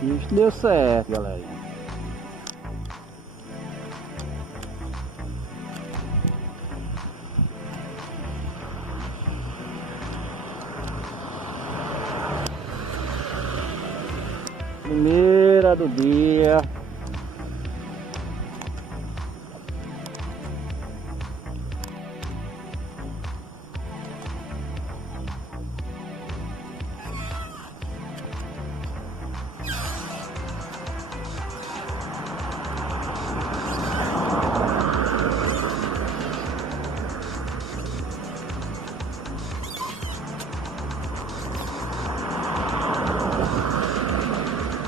Isso deu certo, galera. Primeira do dia.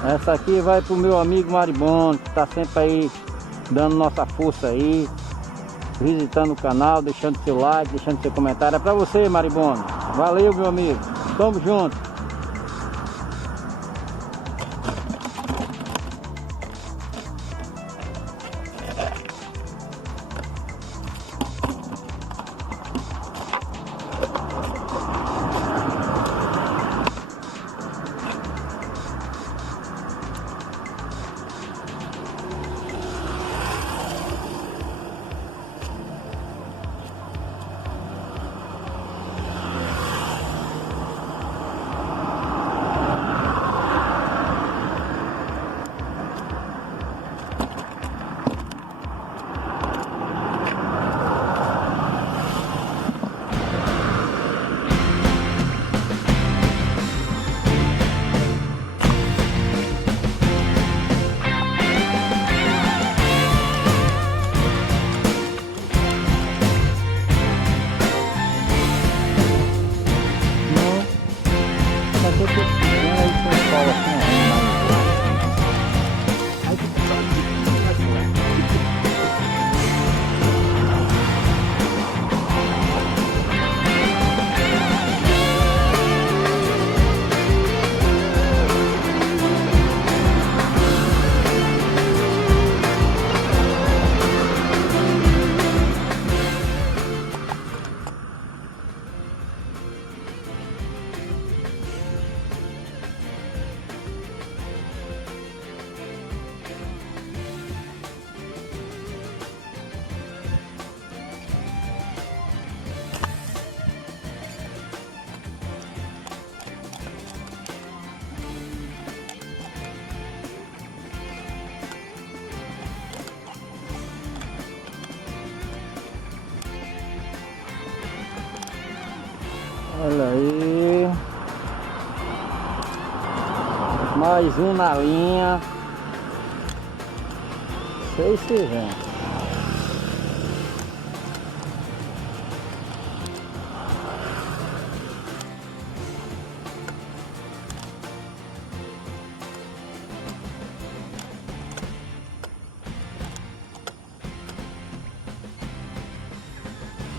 Essa aqui vai pro meu amigo Maribondo, que tá sempre aí dando nossa força aí, visitando o canal, deixando seu like, deixando seu comentário. É pra você, Maribondo. Valeu, meu amigo. Tamo junto. Olha aí, mais um na linha. Sei se vem.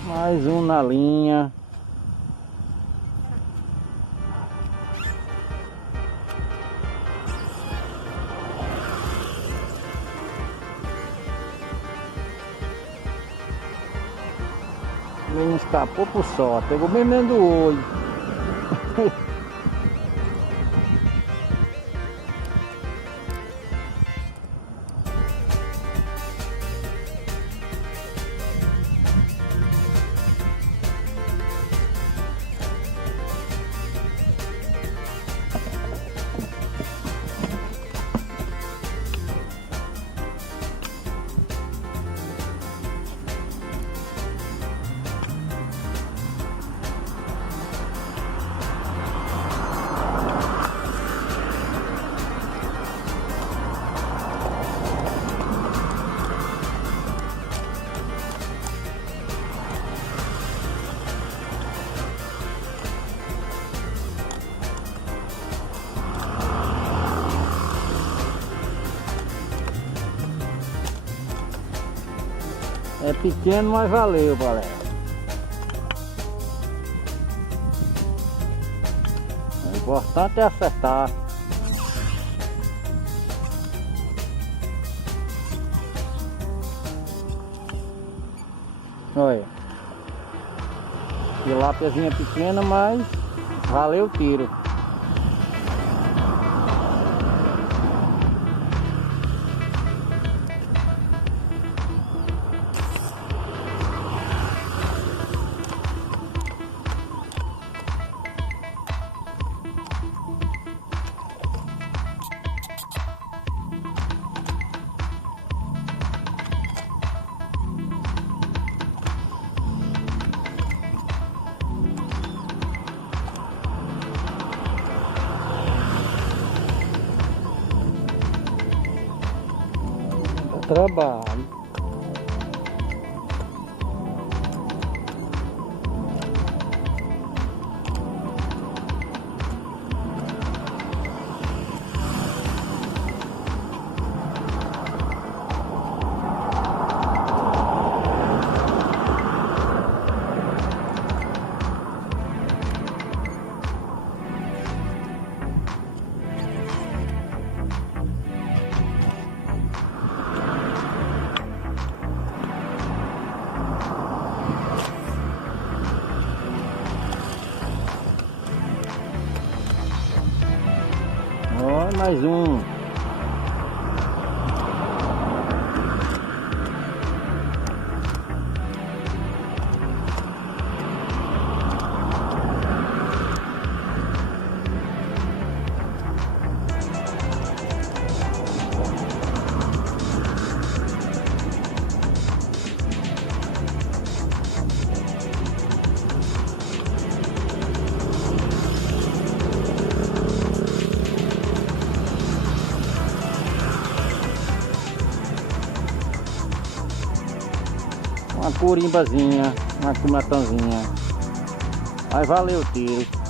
Mais um na linha. Ele não escapou por sorte, pegou bem dentro do olho. É pequeno, mas valeu, galera. O importante é acertar. Olha. Tilápiazinha pequena, mas valeu o tiro. trabalho. Ó, mais um. Uma corimbazinha, uma cumatãozinha. Aí valeu o tiro.